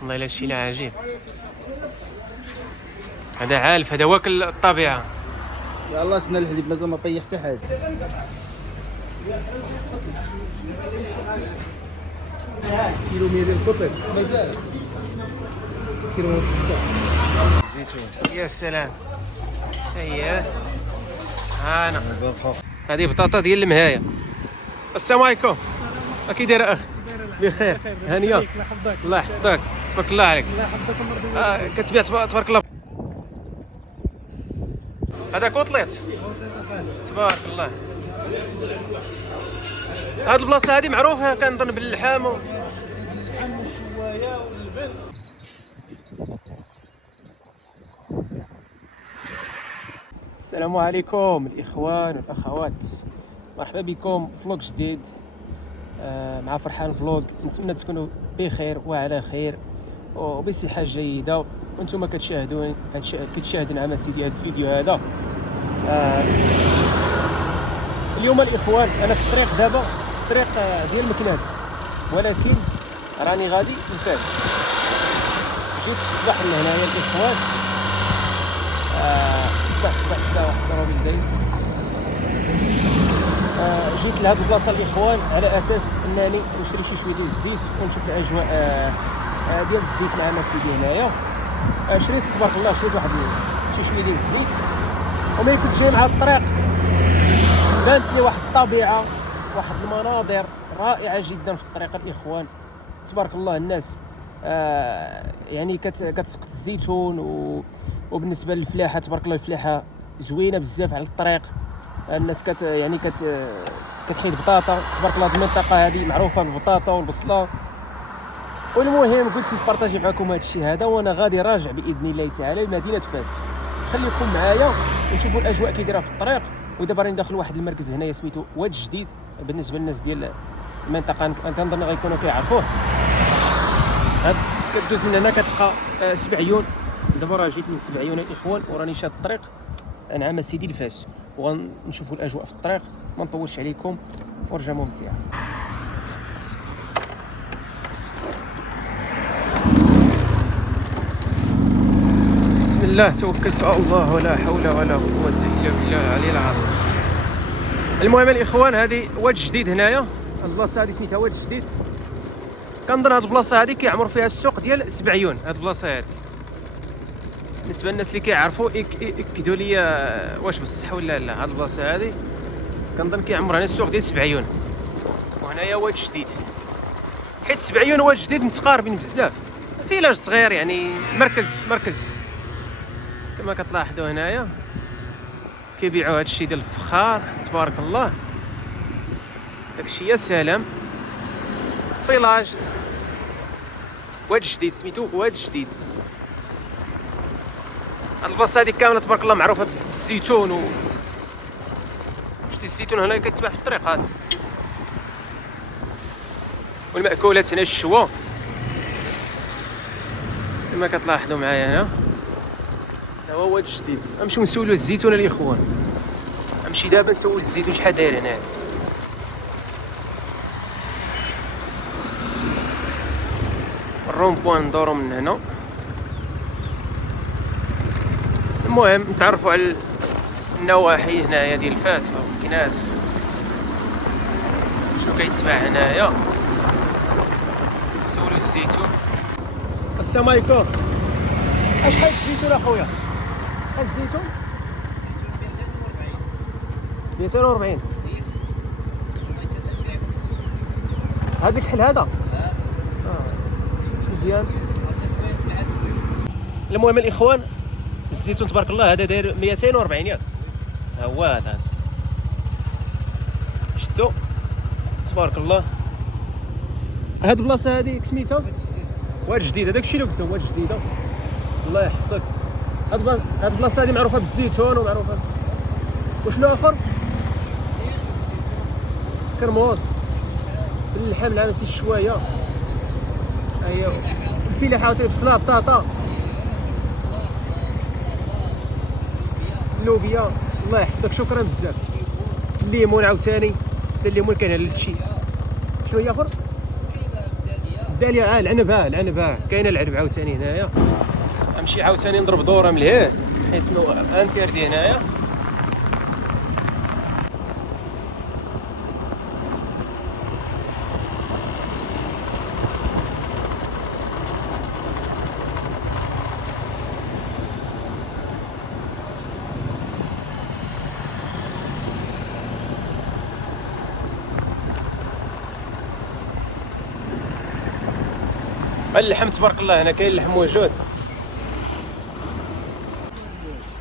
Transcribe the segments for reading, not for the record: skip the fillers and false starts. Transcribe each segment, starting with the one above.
والله الا شي عجيب. هذا عالف، هذا واكل الطبيعه. يلا سنا الحليب مازال ما طيح حتى حاجه. كيلو 100 ديال الكوطيط مازال كيلو ونص حتى زيتون. يا سلام. اييه هانا هذه بطاطا ديال المهايه. السلام عليكم. كي داير اخ؟ بخير هانيه. الله يحفظك. تبارك الله عليك. الله يحفظك. كتبيع تبارك الله. هذا كوطليط تبارك الله. هاد البلاصه هذه معروفه كنظن باللحام والشوايه واللبن. السلام عليكم الاخوان والاخوات، مرحبا بكم في فلوق جديد مع فرحان فلوق. نتمنى تكونوا بخير وعلى خير وبصحه جيده وانتم كتشاهدوني كتشاهدوا مع سيدي هذا الفيديو هذا. اليوم الاخوان انا في الطريق دابا، في الطريق ديال مكناس، ولكن راني غادي لفاس. جيت في الصباح لهنايا الاخوان، صباح واحد الضروري بداية. جيت لهاد البلاصه الاخوان على اساس انني نشري شي شويه ديال الزيت ونشوف الاجواء ديال الزيت مع سيدي هنايا. شريت تبارك الله، شريت واحد شي شويه ديال الزيت، وملي كنت جاي مع الطريق بانت لي واحد الطبيعه، واحد المناظر رائعه جدا في الطريق الاخوان. تبارك الله الناس يعني كتسقط الزيتون وبالنسبه للفلاحه تبارك الله الفلاحه زوينه بزاف على الطريق. الناس كتحيد بطاطا تبارك الله. المنطقه هذه معروفه بالبطاطا والبصله. والمهم قلت نبارطاجي معكم هذا الشيء هذا، وانا غادي راجع باذن الله تعالى لمدينه فاس. خليكم معايا ونشوفوا الاجواء كي دايره في الطريق. ودابا راني داخل واحد المركز هنايا سميتو واد جديد، بالنسبه للناس ديال المنطقه كنظن غيكونوا كيعرفوه. كدوز من هنا كتلقى سبعيون. دابا راه جيت من سبعيون الاخوان وراني شاد الطريق مع سيدي لفاس، وغنشوفوا الاجواء في الطريق. ما نطولش عليكم، فرجه ممتعه. بسم الله توكلت على الله ولا حول ولا قوه الا بالله العلي العظيم. المهم الاخوان هذه واد جديد هنايا، البلاصه هذه سميتها واد جديد. كنظن هاد البلاصه هذه كيعمروا فيها السوق ديال سبعيون. هاد البلاصه هذه بالنسبه للناس اللي كيعرفوا يكدوا لي واش بصح ولا لا. هاد البلاصه هذه كنظن كيعمر هنا السوق ديال سبعيون، وهنايا واد جديد. حيت سبعيون واد جديد متقاربين بزاف، فيلاج صغير يعني مركز كما كتلاحظوا هنايا. كيبيعوا هاد الشيء ديال الفخار تبارك الله. داكشي يا سلام. فيلاج واد جديد سميتو واد جديد. هاد البلاصه هادي كامله تبارك الله معروفه بالزيتون شتي الزيتون هنا كتباع في الطريقات، والمأكولات هنا الشوا كما كتلاحظوا معايا هنا. هذا هو واد جديد. غنمشيو نسولو الزيتون الاخوان. غنمشي دابا نسول الزيتون شحال داير هنا. الروم بوان ندورو من هنا. المهم نتعرفوا على النواحي هنايا ديال فاس ومكناس، شنو كيتباع هنايا. نسولو الزيتون. السلام عليكم. شحال الزيتون اخويا؟ الزيتون 240. هذا الكحل هذا مزيان. المهم الاخوان الزيتون تبارك الله هذا داير 240 ياك. ها هو هذا شفتو تبارك الله. هاد البلاصه هذه سميتها واد جديد. هذاك الشيء اللي قلت لهم واد جديده. الله يحفظك. هاد البلاصه هذه معروفه بالزيتون ومعروفه وشنو اخر كرموس اللحم العامسي الشوايه. ايوا الفيله عاوتاني بصله بطاطا اللوبيا. الله يحفظك شكرا بزاف. الليمون عاوتاني، الليمون كاين على هادشي. شنو هي اخر الداليه العنب كاينه العنب عاوتاني هنايا. نمشي عاوتاني نضرب دوره مليح حيت انتردي هنايا. اللحم تبارك الله هنا كاين اللحم موجود.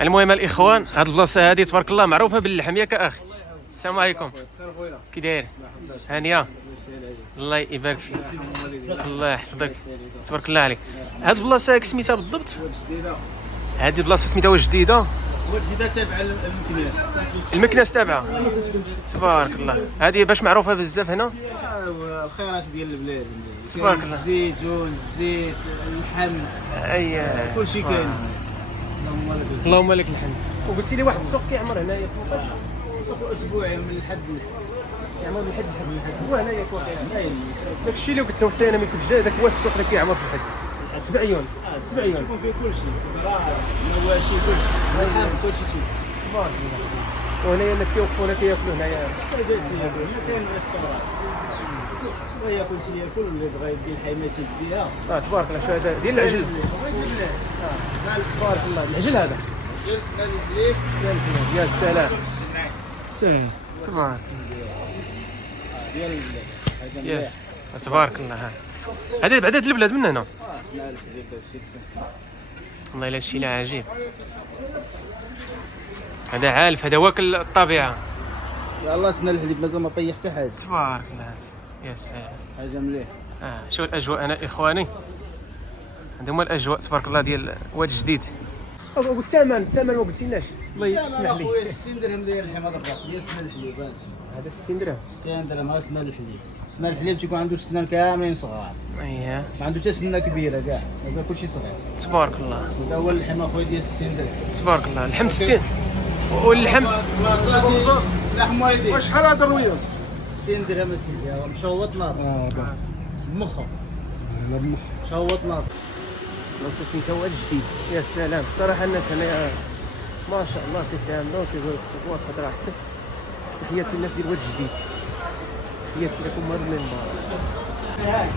المهم الاخوان هاد البلاصه هادي تبارك الله معروفه باللحم ياك اخي. السلام عليكم، كي داير؟ هانيه، الله يبارك فيك، الله يحفظك، تبارك الله عليك. هاد البلاصه ياك سميتها بالضبط؟ هادي البلاصه سميتها واش جديده؟ جديده تابعه للمكناس. المكناس تابعه، تبارك الله. هذه باش معروفه بزاف هنا؟ الخيرات ديال البلاد، تبارك الله. الزيتون، الزيت، اللحم، كلشي كاين. اللهم لك الحمد. وقلتي لي واحد السوق كيعمر هنايا فوقاش؟ سوق اسبوعي من الحد كيعمر من الحد هو هنايا واقيلا. داكشي اللي قلت له حتى انا ملي كنت جاي، داك هو السوق اللي كيعمر في الحد. 7 عيون، 7 عيون يكون فيه كلشي، خضار، مواشي، كلشي، اللحم، كلشي تبارك الله. وهنايا الناس كيوقفوا هنا كياكلوا هنايا. كاين ريستوران وياكل شي ياكل، اللي بغا يدي الحيمات يديها. تبارك الله. شو هذا ديال العجل؟ تبارك الله. العجل هذا سنان الحليب، يا سلام. سلام تبارك ديال ياس تبارك الله. هذه بعد هاد البلاد من هنا. سنان الحليب داكشي. والله الا شي لا عجيب. هذا عالف، هذا واكل الطبيعه. يلاه سنان الحليب مازال ما طيح حتى حاجه. تبارك الله. يا سلام، حاجه مليح. شو الاجواء هنا اخواني. هذوما الاجواء تبارك الله ديال واد جديد. الثمن ما قلتيناش، الله يسمح لي. خويا 60 درهم داير الحمى هذا الراس ديال سنان الحليب. هذا 60 درهم. 60 درهم ها سنان الحليب. سنان الحليب تيكون عنده سنان كاملين صغار، اييه، ما عنده حتى سنه كبيره كاع، مازال كلشي صغير. تبارك الله. هذا هو اللحم خويا ديال 60 درهم. تبارك الله. اللحم 60 واللحم لحم وايدين. وشحال هذا الروياض؟ 60 درهم اسيدي، هو مشوط ناض بمخه، مشوط ناض. بلاصه سميتها واد جديد. يا سلام، الصراحه الناس هنا ما شاء الله كيتعاملوا كيقولوا لك صبوا خاطر راحتك. تحياتي الناس ديال واد جديد، تحياتي لكم هاد المنبر.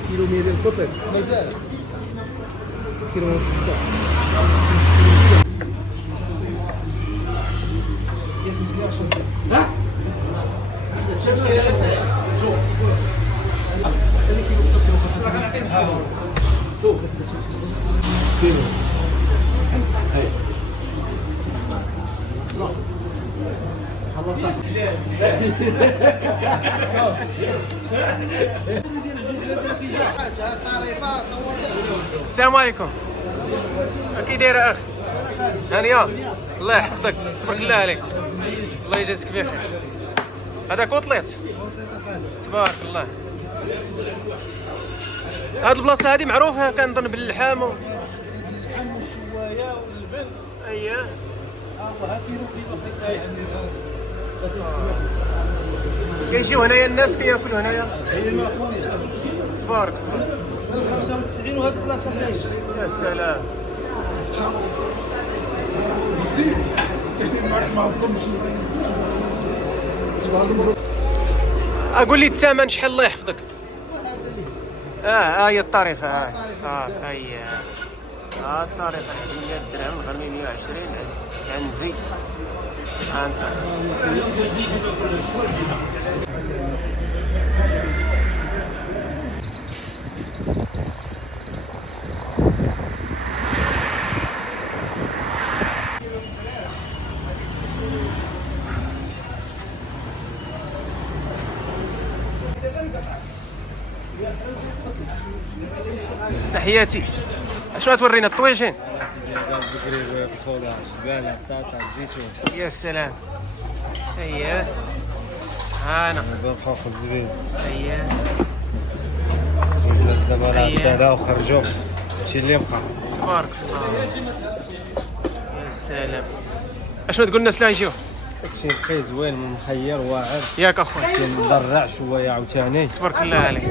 كيلو 100 ديال الكوطيل مازال، كيلو ونص حتى. كيلو السلام عليكم، كي داير اخي؟ هانيه، الله يحفظك، تبارك الله عليك، الله يجازيك بخير. هذا كوطليط تبارك الله. هاد البلاصه هذه معروفه كنظن باللحام اللحم والشوايه واللبن. اييه، ها كيلو كيجيو هنايا الناس كياكلوا هنايا. هي ما خويا تبارك الله. 95 وهاد البلاصه كاين. يا سلام. اقول لي الثمن شحال الله يحفظك؟ هي الطريفه. هي الطريفه 100 درهم، الغرمي 120 عنزي. انت تحياتي. شنو تورينا الطويجين؟ يا سلام. اييه، هانا بقاو الزبيب. اييه، دابا راه سالا وخرجوا هادشي اللي بقى. تبارك الله. يا سلام. اشنو تقول الناس اللي يجيو؟ داكشي بقي زوين محير واعر، ياك اخويا، مدرع شويه عاوتاني. تبارك الله عليك.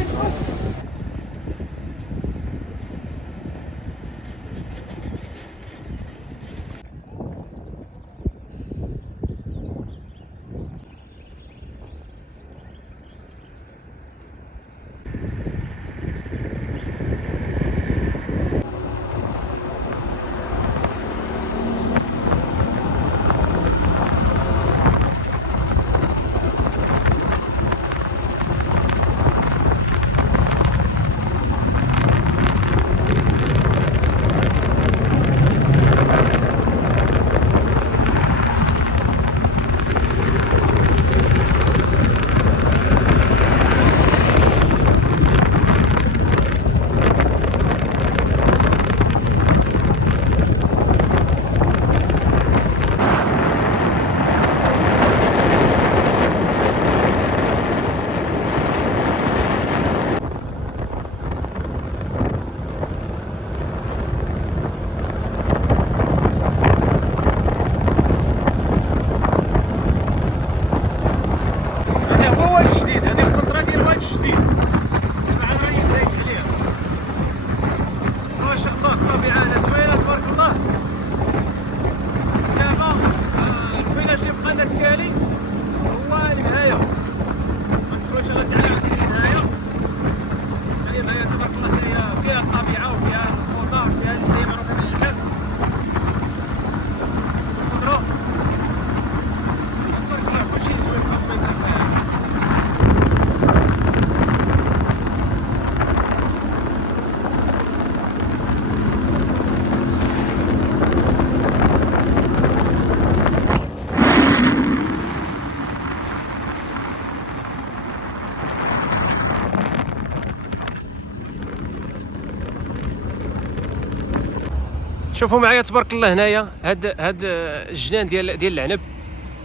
شوفوا معايا تبارك الله هنايا هاد الجنان ديال العنب،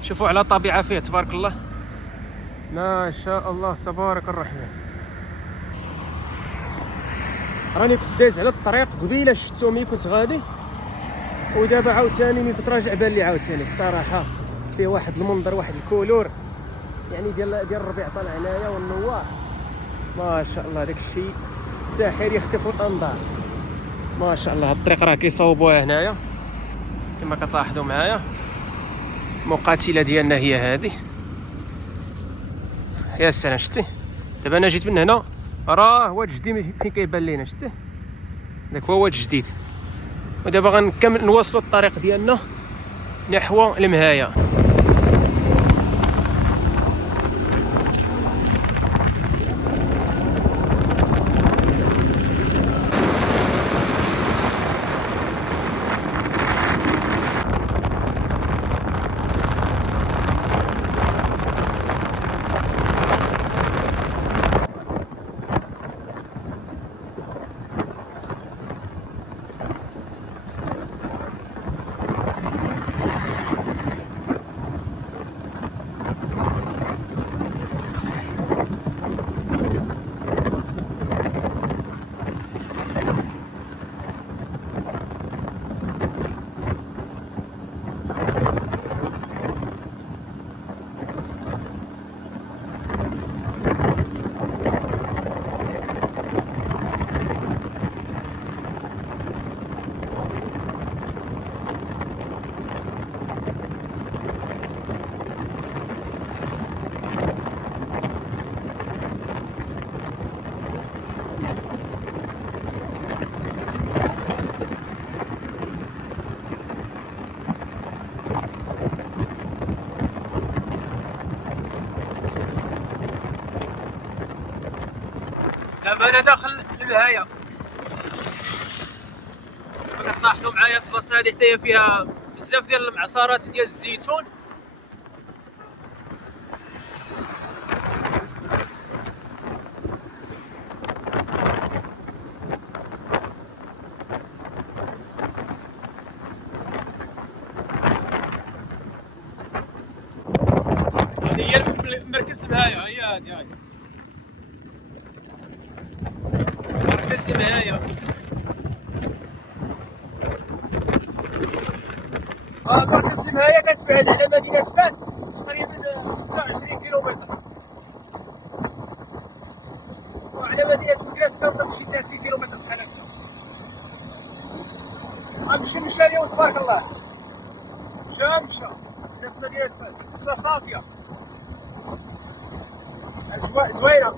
شوفوا على طبيعه فيه تبارك الله ما شاء الله تبارك الرحمن. راني كنت دايز على الطريق قبيله شفتو ملي كنت غادي، ودابا عاوتاني ملي كنت راجع بان لي عاوتاني الصراحه فيه واحد المنظر، واحد الكولور يعني ديال الربيع طالع هنايا والنواع ما شاء الله. داك الشيء ساحر يختفوا الانظار ما شاء الله. هاد الطريق راه كيصاوبوها هنايا كما كتلاحظوا معايا. المقاتله ديالنا هي هذه. يا سلام شتي دابا انا جيت من هنا راه واد جديد فين كيبان لينا شتي، داك هو واد جديد. ودابا غنكمل نواصلوا الطريق ديالنا نحو المهايه. دابا انا داخل المهايه، كما كتلاحظوا معايا البلاصه هذه حتى هي فيها بزاف ديال المعصرات ديال الزيتون. هذه هي مركز المهايه، هي هذه مركز المهايه. مركز المهايه كتبعد على مدينه فاس تقريبا 25 كيلومتر، وعلى مدينه مكراس كنظن شي 30 كيلومتر بحال هكا. غنمشي مشى اليوم تبارك الله، مشى في مدينه فاس، السما صافيه، اجواء زوينه.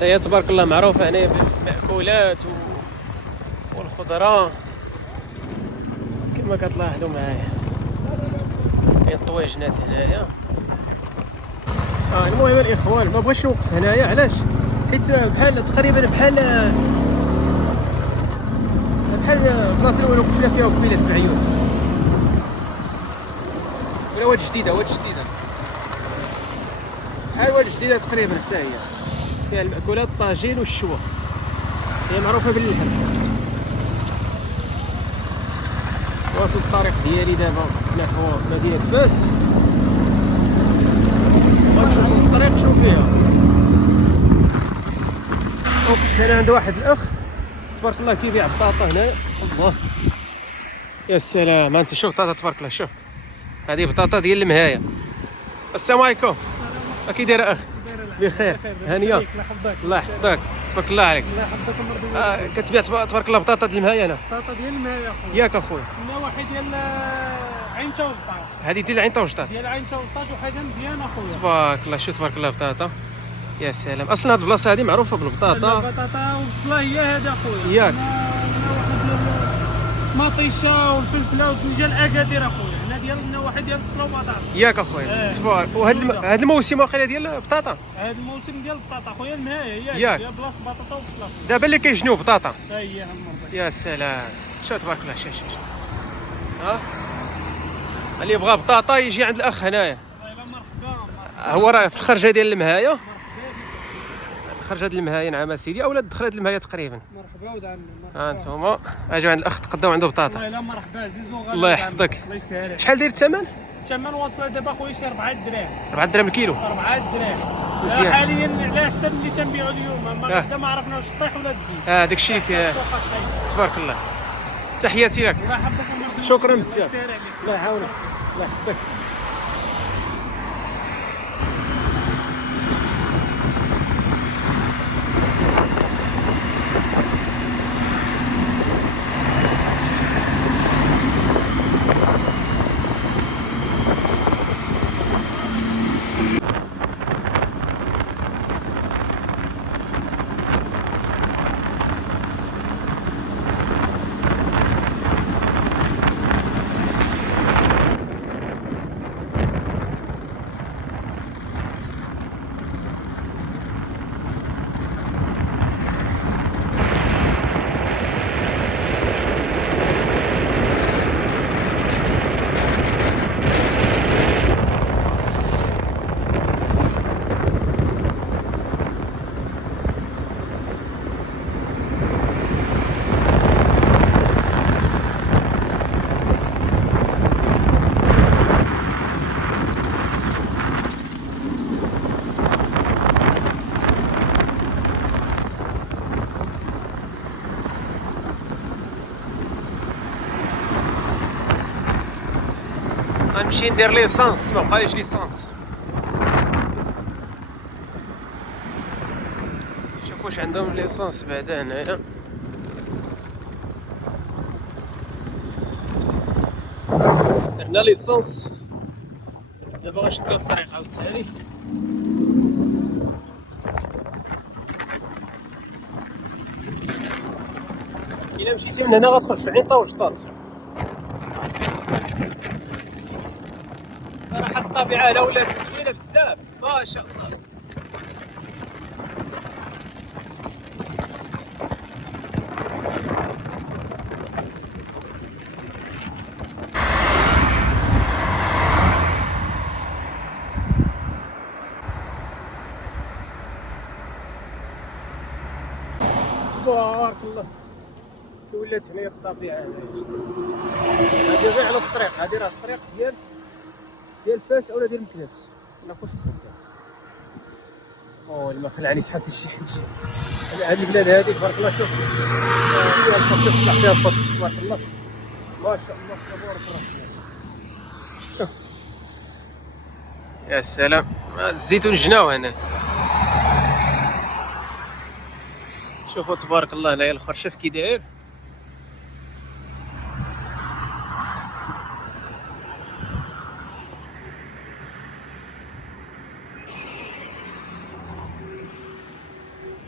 هي تبارك الله معروفه هنايا بالمأكولات والخضره كما كتلاحظوا معايا. هي الطواجنات هنايا. المهم الاخوان ما بغيتش نوقف هنايا، علاش؟ حيت بحال تقريبا بحال البلاصه اللي وقفنا فيها قبيله 7 عيون، ولا واد جديده بحال واد جديده تقريبا حتى هي فيها المأكولات الطاجين والشوا، هي معروفه باللحم. واصل الطريق ديالي دابا نحو مدينه فاس، غنشوفوا الطريق شنو فيها. وقفت انا عند واحد الاخ تبارك الله كيبيع بطاطا هنايا. الله يا سلام، انت شوف بطاطا تبارك الله، شوف هذه بطاطا ديال المهايه. السلام عليكم، كي داير اخ؟ بخير هانيه، الله يحفظك تبارك الله عليك. الله يحفظك ويرضي عليك. كتبيع تبارك الله بطاطا ديال المهايه هنا؟ البطاطا ديال الماء يا خويا. ياك اخويا؟ النواحي ديال عين توسطاش. هذه ديال عين توسطاش. ديال عين توسطاش وحاجه مزيانه اخويا. تبارك الله، شوف تبارك الله بطاطا. يا سلام، اصلا هاد البلاصه هذه معروفه بالبطاطا. البطاطا والبصله هي هذه اخويا. ياك. النواحي ديال المطيشه والفلفله وديال اكادير اخويا. هنا ديال النواحي ديال البصله وبطاطا. ياك اخويا تبارك. وهذا الموسم واقيلا ديال البطاطا هذا الموسم ديال البطاطا خويا المهايه ياك. هي بلاصه بطاطا وبصله. دابا اللي كيجنيو بطاطا. ها هي عمر. يا سلام شوف تبارك الله. شوف ها اللي بغى بطاطا يجي عند الاخ هنايا. والله مرحبا. هو راه في الخرجه ديال المهايه. خرجت المهايه نعم سيدي اولا دخلت المهايه تقريبا. مرحبا ودعنا. ها انتما اجيو عند الاخ تقداو عنده بطاطا. والله مرحبا عزيز وغالي. الله يحفظك. الله يسهل. شحال داير الثمن؟ الثمن واصله دابا خويا شي 4 دراهم. 4 دراهم الكيلو. 4 دراهم. مزيان. حاليا على حسب اللي تنبيعوا اليوم، ما غدا ما عرفنا واش طيح ولا تزيد. داك الشيء تبارك الله. تحياتي لك. الله يحفظك ويرضيك. شكرا بزاف. الله يسهل عليك. الله يعاونك. الله يحفظك. غنمشي ندير ليسانس ما بقاليش ليسانس. شوف واش عندهم ليسانس بعدا هنايا. درنا ليسانس دابا غنشدو الطريق عاوتاني. الا مشيتي من هنا غتخرج عين طاوجطات. صراحة الطبيعة هنا ولات زوينة بزاف ما شاء الله. تبارك الله كي ولات هنايا الطبيعة هنايا. هادي غير على الطريق، هادي راه الطريق ديال فاس اولا ديال مكناس ولا في وسط مكناس. ما خلاني سحاب في شي حاجه. هاد البلاد هادي تبارك الله. شوف فيها الفصل تطلع فيها الفصل تبارك الله ما شاء الله تبارك الرحمن. شتو يا سلام الزيتون جناو هنا. شوفوا تبارك الله هنايا الخرشف كي داير.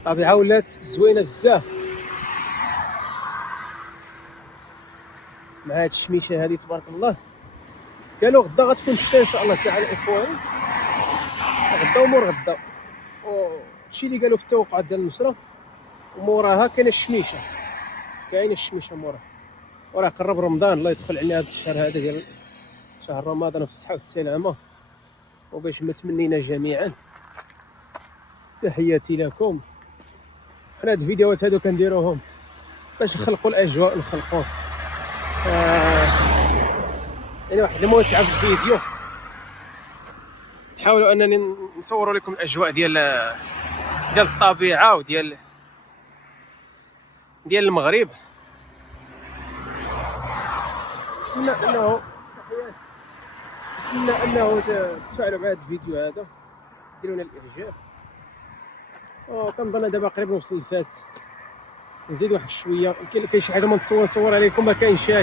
الطبيعة ولات زوينة بزاف مع هاد الشميشة هادي تبارك الله. قالوا غدا غتكون الشتا ان شاء الله تعالى اخواني. غدا ومور غدا هادشي اللي قالوا في التوقعات ديال النشرة. وموراها كاينه الشميشة، كاينه الشميشة موراها. وراه قرب رمضان الله يدخل علينا هاد الشهر هذا ديال شهر رمضان في الصحة والسلامة. وباش ما تمنينا جميعا تحياتي لكم. حنا هاد الفيديوهات هادو كنديروهم باش نخلقوا الاجواء نخلقوا يعني واحد المتعه في الفيديو. نحاولوا انني نصوروا لكم الاجواء ديال الطبيعه وديال المغرب. نتمنى انه تفاعلوا مع هذا الفيديو هذا، ديروا لنا الاعجاب. كنظن دابا قريب نوصل لفاس، نزيد واحد شويه. كاين شي حاجه ما نصور عليكم ما كاين شي.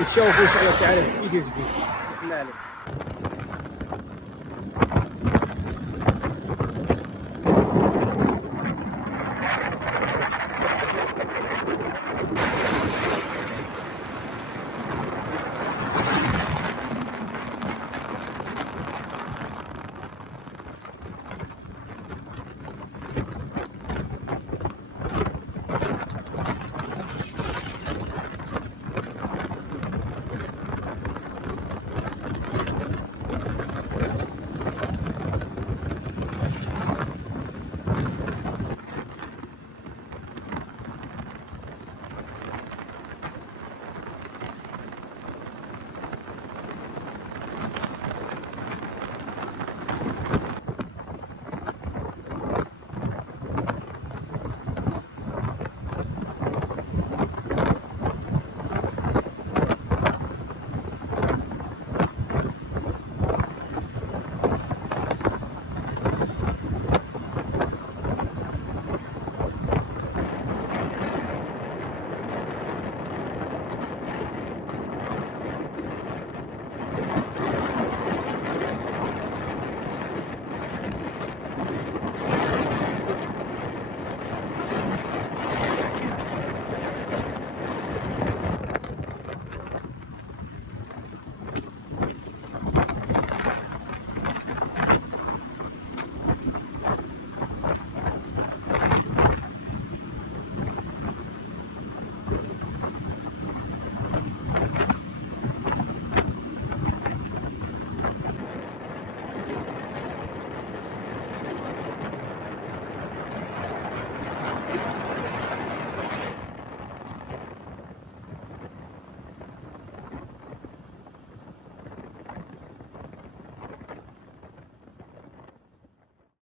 نتشاوفوا ان شاء الله تعالى في فيديو جديد.